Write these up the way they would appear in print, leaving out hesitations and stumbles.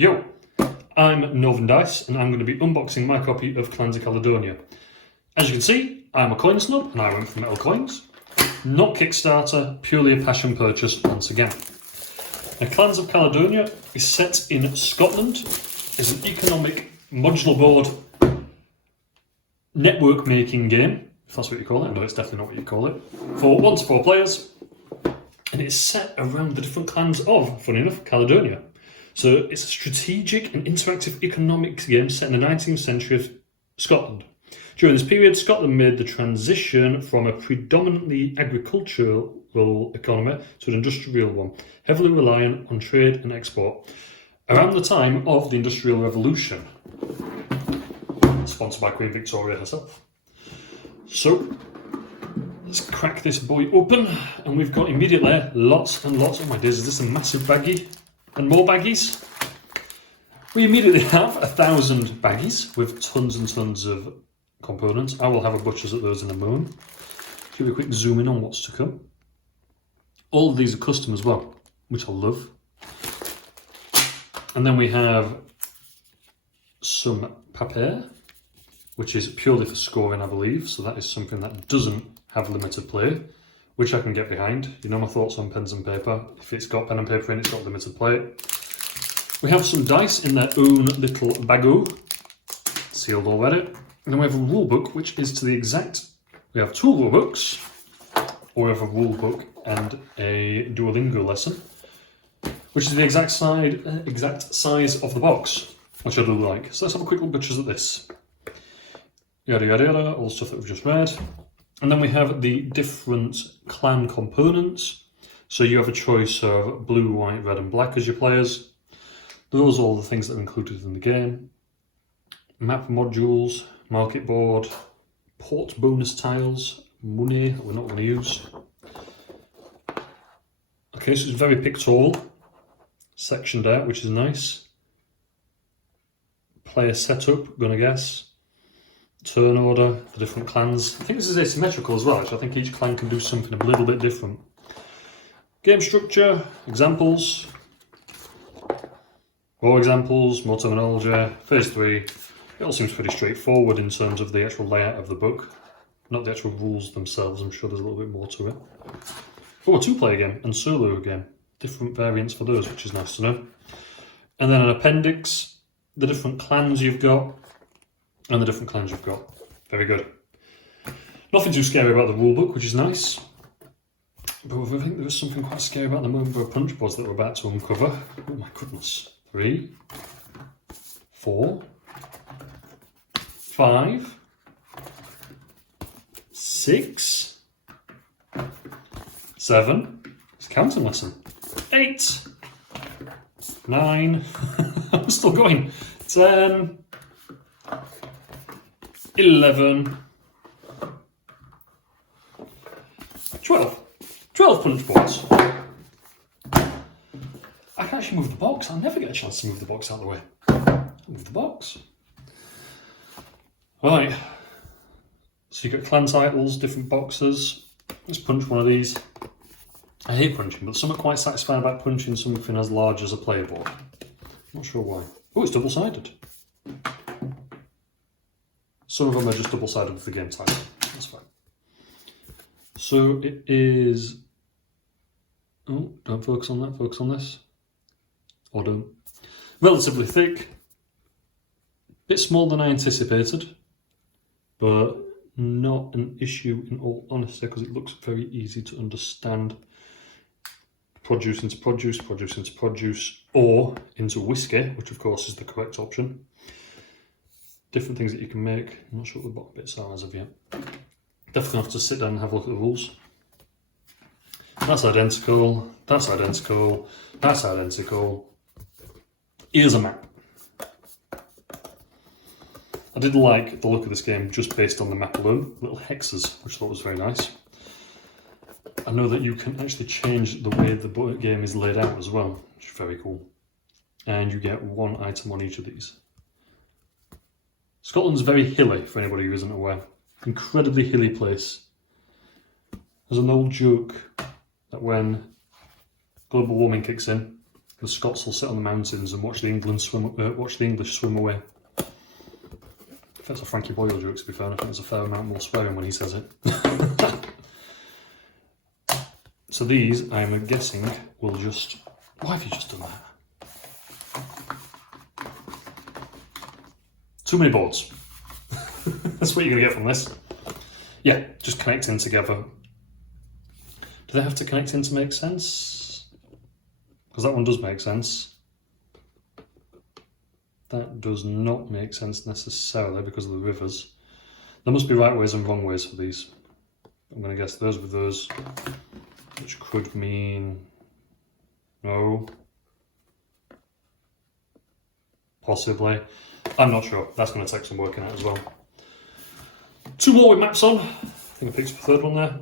Yo, I'm Northern Dice and I'm going to be unboxing my copy of Clans of Caledonia. As you can see, I'm a coin snub and I went for metal coins. Not Kickstarter, purely a passion purchase once again. Now, Clans of Caledonia is set in Scotland. It's an economic modular board network making game, if that's what you call it. I know it's definitely not what you call it. For 1 to 4 players. And it's set around the different clans of, funny enough, Caledonia. So it's a strategic and interactive economics game set in the 19th century of Scotland. During this period, Scotland made the transition from a predominantly agricultural economy to an industrial one, heavily reliant on trade and export. Around the time of the Industrial Revolution, sponsored by Queen Victoria herself. So, let's crack this boy open, and we've got immediately lots and lots. Oh my days, is this a massive baggie? And more baggies. We immediately have 1,000 baggies with tons and tons of components. I will have a butcher's at those in a moment. Give you a quick zoom in on what's to come. All of these are custom as well, which I love. And then we have some papier, which is purely for scoring, I believe. So that is something that doesn't have limited play, which I can get behind. You know my thoughts on pens and paper. If it's got pen and paper in, it's got limited play. We have some dice in their own little bago, sealed already. And then we have a rule book, which is to the exact, we have 2 rule books, or we have a rule book and a Duolingo lesson, which is the exact size of the box, which I do like. So let's have a quick look at this. Yada yada yada, all the stuff that we've just read. And then we have the different clan components. So you have a choice of blue, white, red and black as your players. Those are all the things that are included in the game. Map modules, market board, port bonus tiles, money that we're not going to use. Okay, so it's very pictorial, sectioned out, which is nice. Player setup, gonna guess. Turn order, the different clans. I think this is asymmetrical as well, actually. I think each clan can do something a little bit different. Game structure, examples. More examples, more terminology. Phase 3. It all seems pretty straightforward in terms of the actual layout of the book. Not the actual rules themselves, I'm sure there's a little bit more to it. Oh, a 2-player game and solo game. Different variants for those, which is nice to know. And then an appendix, the different clans you've got, and the different clans you've got. Very good. Nothing too scary about the rulebook, which is nice. But I think there is something quite scary about the number of punch boards that we're about to uncover. Oh my goodness. 3, 4, 5, 6, 7. It's a counting lesson. 8, 9. I'm still going. 10. 11, 12. 12 punch boards. I can actually move the box. I'll never get a chance to move the box out of the way. I'll move the box. Right. So you've got clan titles, different boxes. Let's punch one of these. I hate punching, but some are quite satisfying about punching something as large as a player board. Not sure why. Oh, it's double-sided. Some of them are just double-sided with the game title. That's fine. So it is... Oh, don't focus on that. Focus on this. Or don't. Relatively thick. Bit smaller than I anticipated. But not an issue in all honesty, because it looks very easy to understand. Produce into produce, produce into produce, or into whiskey, which of course is the correct option. Different things that you can make. I'm not sure what the bottom bits are as of yet. Definitely have to sit down and have a look at the rules. That's identical, that's identical, that's identical. Here's a map. I did like the look of this game just based on the map alone. Little hexes, which I thought was very nice. I know that you can actually change the way the game is laid out as well, which is very cool. And you get 1 item on each of these. Scotland's very hilly, for anybody who isn't aware. Incredibly hilly place. There's an old joke that when global warming kicks in, The Scots will sit on the mountains and watch the English swim away. If that's a Frankie Boyle joke, to be fair, I think there's a fair amount more swearing when he says it. So these, I'm guessing, will just... Why have you just done that? Too many boards. That's what you're going to get from this. Yeah, just connecting together. Do they have to connect in to make sense? Because that one does make sense. That does not make sense necessarily because of the rivers. There must be right ways and wrong ways for these. I'm going to guess those with those, which could mean no. Possibly. I'm not sure. That's going to take some working out as well. Two more with maps on. I think I picked up a third one there.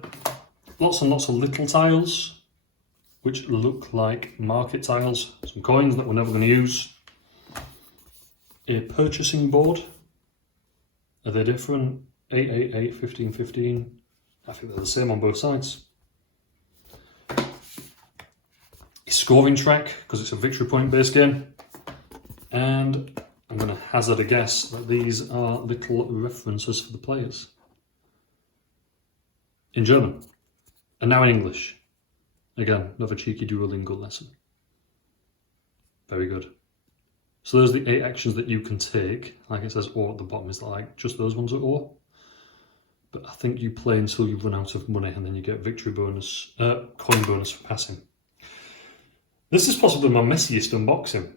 Lots and lots of little tiles, which look like market tiles. Some coins that we're never going to use. A purchasing board. Are they different? 888, 1515. I think they're the same on both sides. A scoring track, because it's a victory point based game. And I'm going to hazard a guess that these are little references for the players. In German. And now in English. Again, another cheeky Duolingo lesson. Very good. So those are the 8 actions that you can take. Like it says or at the bottom, is that like just those ones at or? But I think you play until you run out of money and then you get victory bonus, coin bonus for passing. This is possibly my messiest unboxing.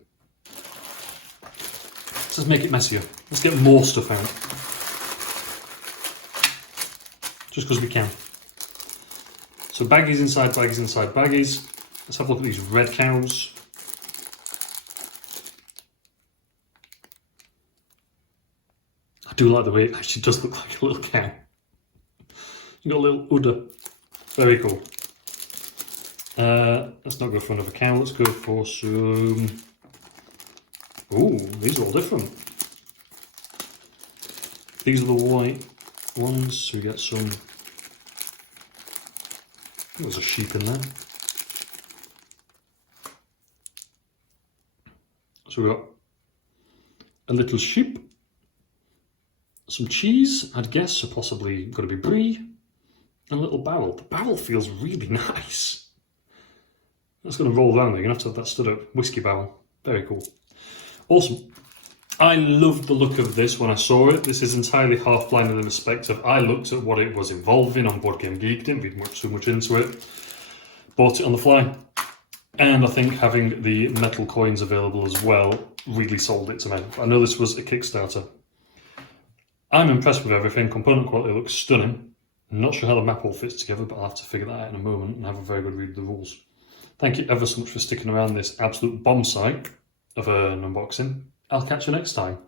Let's make it messier. Let's get more stuff out. Just because we can. So baggies inside baggies inside baggies. Let's have a look at these red cows. I do like the way it actually does look like a little cow. You've got a little udder. Very cool. Let's not go for another cow. Let's go for some... Ooh, these are all different. These are the white ones. So we get some... There's a sheep in there. So we've got a little sheep. Some cheese, I'd guess, so possibly got to be brie. And a little barrel. The barrel feels really nice. That's going to roll down there. You're going to have that stood up. Whiskey barrel. Very cool. Awesome. I loved the look of this when I saw it. This is entirely half-blind in the respect of I looked at what it was involving on Board Game Geek, didn't read too much into it. Bought it on the fly. And I think having the metal coins available as well really sold it to me. I know this was a Kickstarter. I'm impressed with everything. Component quality looks stunning. I'm not sure how the map all fits together, but I'll have to figure that out in a moment and have a very good read of the rules. Thank you ever so much for sticking around this absolute bomb site of an unboxing. I'll catch you next time.